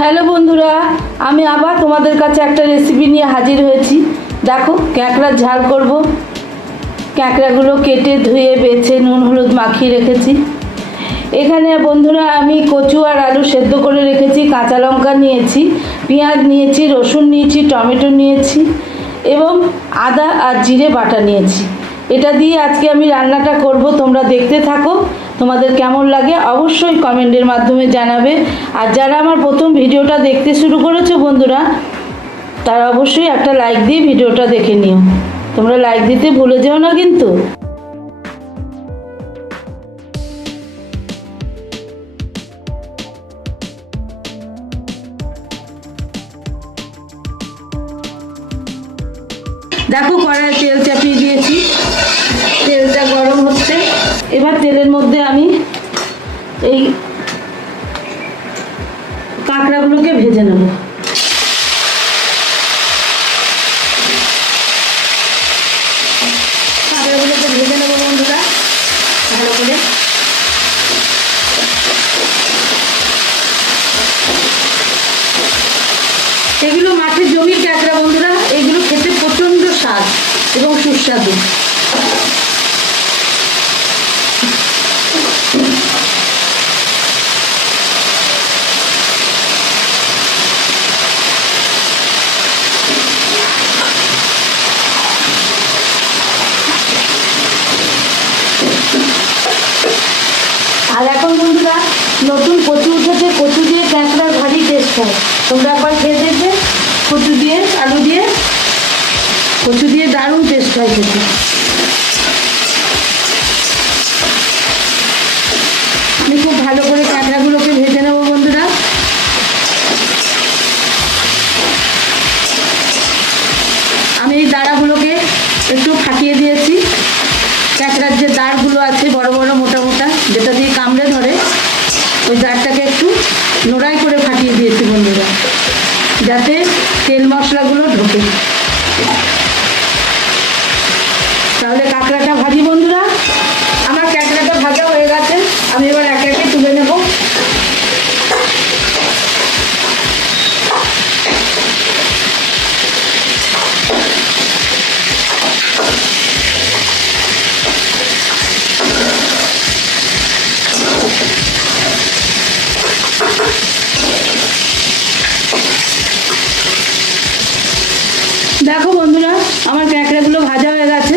Hello বন্ধুরা, আমি আবার তোমাদের কাছে একটা রেসিপি নিয়ে হাজির হয়েছি। দেখো, ক্যাঁকড়ার ঝাল করব। ক্যাঁকড়াগুলো কেটে ধুয়ে বেছে নুন হলুদ মাখিয়ে রেখেছি। এখানে বন্ধুরা আমি কচু আর আলু সেদ্ধ করে রেখেছি, কাঁচা লঙ্কা নিয়েছি, পেঁয়াজ নিয়েছি, রসুন নিয়েছি, টমেটো নিয়েছি এবং আদা আর জিরে বাটা নিয়েছি। এটা দিয়ে আজকে আমি রান্নাটা করব। তোমরা দেখতে থাকো, তোমাদের কেমন লাগে অবশ্যই কমেন্টের মাধ্যমে জানাবে। আর যারা আমার প্রথম ভিডিওটা দেখতে শুরু করেছো বন্ধুরা, তারা অবশ্যই একটা লাইক দিয়ে ভিডিওটা দেখে নিও। তোমরা লাইক দিতে ভুলে যেও না কিন্তু। দেখো, কড়াইয়ে তেল চাপিয়ে দিয়েছি, তেলটা গরম হচ্ছে। এবার তেলের মধ্যে আমি এই কাঁকড়াগুলোকে ভেজে নেব। কাঁকড়াগুলোকে ভেজে নেব বন্ধুরা ভালো করে। এগুলো মাঠের জমির কাঁকড়া বন্ধুরা, এগুলো খেতে প্রচণ্ড স্বাদ এবং সুস্বাদু। আর এখন বন্ধুরা নতুন কচু উঠেছে, কচু দিয়ে ক্যাঁকড়ার ভারী টেস্ট হয়। তোমরা একবার খেয়ে দেখবে, কচু দিয়ে আলু দিয়ে, কচু দিয়ে দারুণ টেস্ট হয় খেতে। আমি খুব ভালো করে ক্যাঁকড়াগুলোকে ভেজে নেবো বন্ধুরা। আমি এই দাঁড়াগুলোকে একটু ফাটিয়ে দিয়েছি। ক্যাঁকড়ার যে দাঁড়গুলো আছে বড় বড় মোটা মোটা, যেটা দিয়ে কামড়ে ধরে, ওই দাঁড়টাকে একটু নোড়াই করে ফাটিয়ে দিয়েছি বন্ধুরা, যাতে তেল মশলাগুলো ঢোকে। তাহলে কাঁকড়াটা ভাজি বন্ধুরা। আমার ক্যাঁকড়াটা ভাজা হয়ে গেছে, আমি এবার একে একে তুলে নেব। দেখো বন্ধুরা, আমার ক্যাঁকড়াগুলো ভাজা হয়ে গেছে।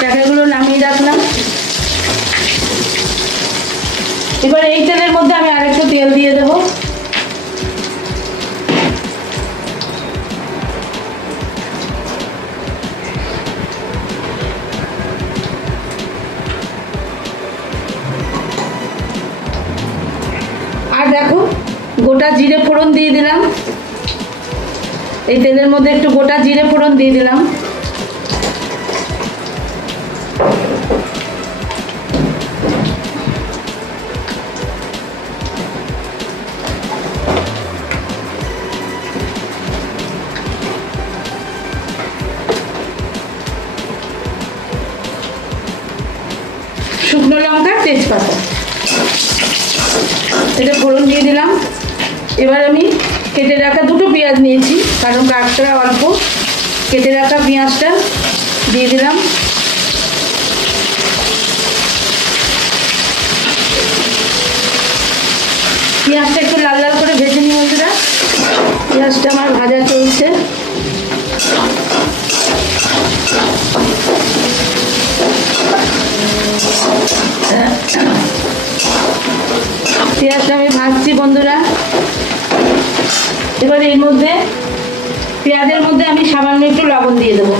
ক্যাঁকড়াগুলো নামিয়ে রাখলাম। এবার এই তেলের মধ্যে আমি আরেকটু তেল দিয়ে দেব। আর দেখো, গোটা জিরে ফোড়ন দিয়ে দিলাম। এই তেলের মধ্যে একটু গোটা জিরে ফোড়ন দিয়ে দিলাম। শুকনো লঙ্কা, তেজপাতা, এটা ফোড়ন দিয়ে দিলাম। এবার আমি কেটে রাখা দুটো পেঁয়াজ নিয়েছি, কারণ কাঁকড়া অল্প। কেটে রাখা পেঁয়াজটা দিয়ে দিলাম। পেঁয়াজটা একটু লাল লাল করে ভেজে নিই বন্ধুরা। পেঁয়াজটা আমার ভাজা চলছে। পেঁয়াজটা আমি ভাজছি বন্ধুরা। এবার এর মধ্যে, পেঁয়াজের মধ্যে আমি সামান্য একটু লবণ দিয়ে দেবো।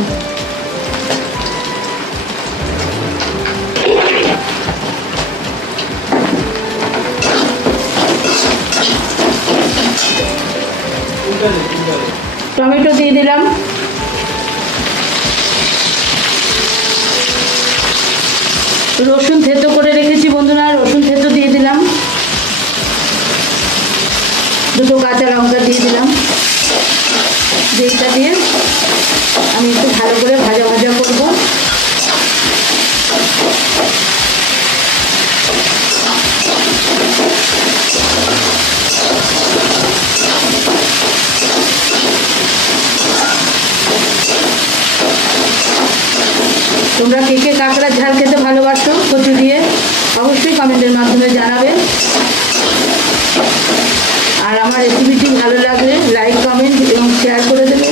টমেটো দিয়ে দিলাম। রসুন থেতো করে রেখেছি বন্ধুরা, রসুন থেতো দিয়ে দিলাম। দুটো কাঁচা লঙ্কা দিয়ে দিলাম। যেটা দিয়ে আমি একটু ভালো করে ভাজা ভাজা করবো। তোমরা কে কে কাঁকড়ার ঝাল খেতে ভালোবাসো কচু দিয়ে অবশ্যই কমেন্টের মাধ্যমে জানাবে। আর আমার রেসিপিটি ভালো লাগলে লাইক কমেন্ট এবং শেয়ার করে দেবে।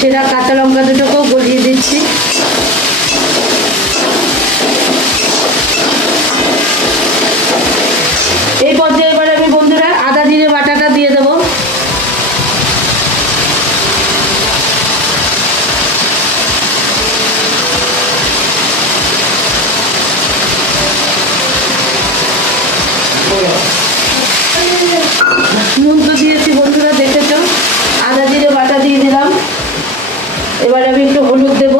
সেটা কাঁচা লঙ্কা দুটোকেও গলিয়ে দিচ্ছি। এই পর্যায়ে এবার আমি বন্ধুরা আদা জিরে বাটাটা দিয়ে দেবো। নুন তো দিয়েছি বন্ধুরা, দেখেছো, আদা জিরে বাটা দিয়ে দিলাম। এবার আমি একটু হলুদ দেব,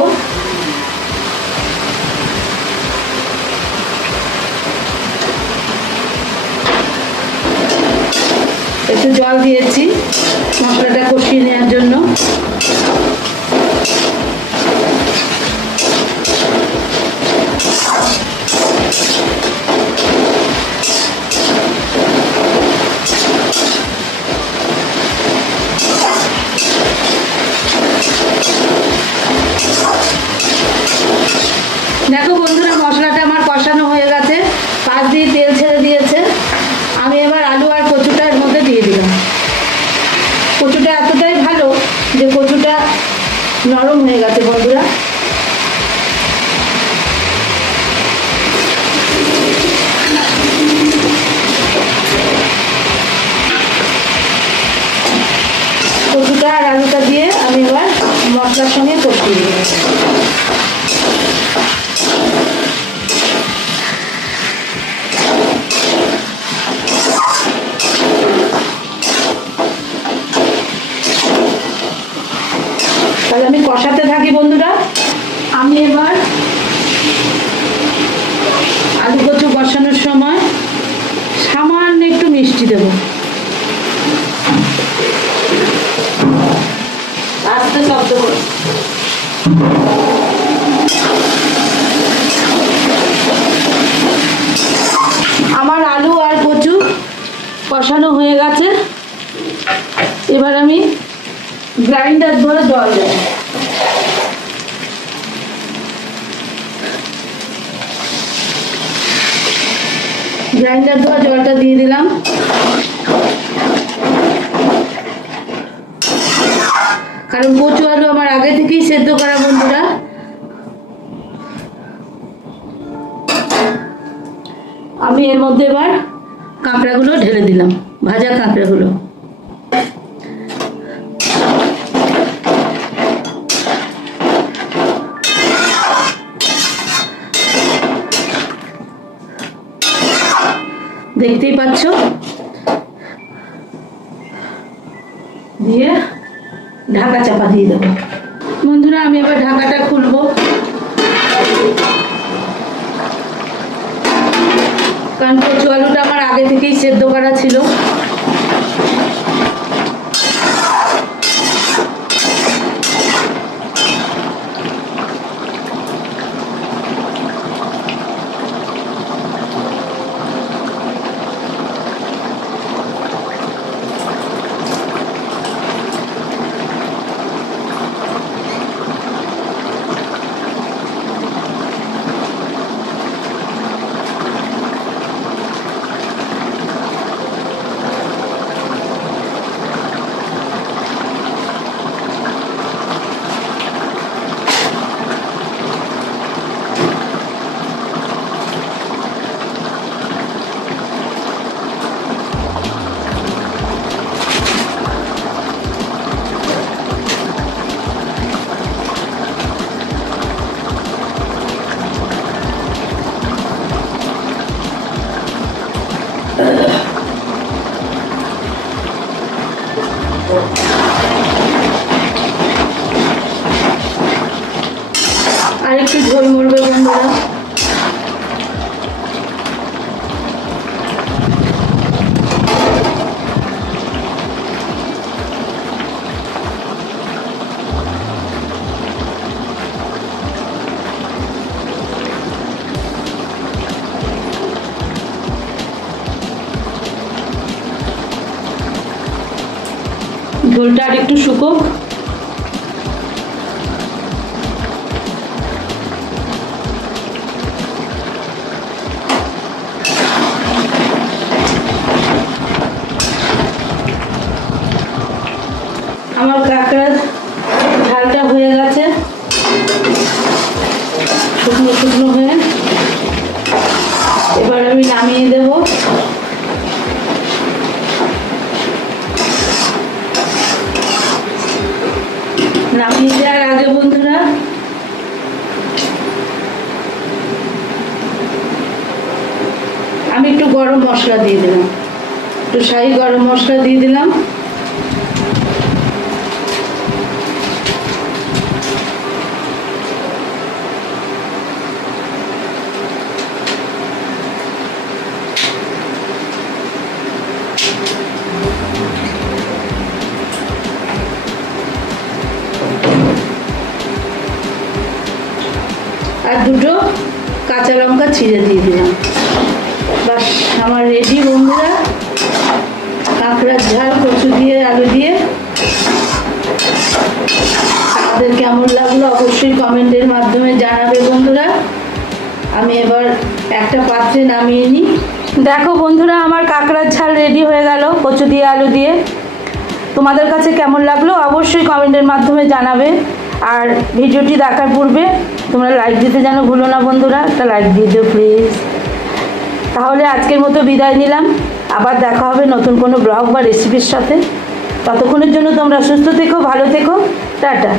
একটু জল দিয়েছি মশলাটা কষিয়ে নেওয়ার জন্য। দেখো বন্ধুরা মশলাটা আমার কষানো হয়ে গেছে, পাশ দিয়ে তেল ছেড়ে দিয়েছে। আমি এবার আলু আর কচুটা এর মধ্যে দিয়ে দিলাম। কচুটা এতটাই ভালো যে কচুটা নরম হয়ে গেছে বন্ধুরা। কচুটা আর আলুটা দিয়ে আমি এবার মশলার সঙ্গে কষিয়ে দেব। তাহলে আমি কষাতে থাকি বন্ধুরা। আমি এবার আলু কচু কষানোর সময় সামান্য একটু মিষ্টি দেব। আস্তে শব্দ করে। আমার আলু আর কচু কষানো হয়ে গেছে। এবার আমি গ্রাইন্ডার ধরে জল দেব। গ্রাইন্ডার ধরে জলটা দিয়ে দিলাম। কারণ কচু আলু আমার আগে থেকেই সেদ্ধ করা বন্ধুরা। আমি এর মধ্যে এবার কাঁকড়াগুলো ঢেলে দিলাম, ভাজা কাঁকড়াগুলো। দেখতেই পাচ্ছ, দিয়ে ঢাকা চাপা দিয়ে দেবো বন্ধুরা। আমি এবার ঢাকাটা খুলবো, কারণ কচু আলুটা আমার আগে থেকেই সেদ্ধ করা ছিল। ঝোল মরবে বন্ধুরা। ঝোলটা আর একটু শুকোক। আমার কাঁকড়ার ঝালটা হয়ে গেছে শুকনো শুকনো হয়ে। এবার আমি নামিয়ে দেব। নামিয়ে দেওয়ার আগে বন্ধুরা আমি একটু গরম মশলা দিয়ে দিলাম, একটু শাহি গরম মশলা দিয়ে দিলাম। আর দুটো কাঁচা লঙ্কা ছিঁড়ে দিয়ে দিলাম। বাস আমার রেডি বন্ধুরা কাঁকড়ার ঝাল কচু দিয়ে আলু দিয়ে। আপনাদের কেমন লাগলো অবশ্যই কমেন্টের মাধ্যমে জানাবে বন্ধুরা। আমি এবার একটা পাত্রে নামিয়ে নিই। দেখো বন্ধুরা আমার কাঁকড়ার ঝাল রেডি হয়ে গেল কচু দিয়ে আলু দিয়ে। তোমাদের কাছে কেমন লাগলো অবশ্যই কমেন্টের মাধ্যমে জানাবে। আর ভিডিওটি দেখার পূর্বে তোমরা লাইক দিতে যেন ভুলো না বন্ধুরা, একটা লাইক দিয়ে দিও প্লিজ। তাহলে আজকের মতো বিদায় নিলাম। আবার দেখা হবে নতুন কোনো ব্লগ বা রেসিপির সাথে। ততক্ষণের জন্য তোমরা সুস্থ থেকো, ভালো থেকো, টাটা।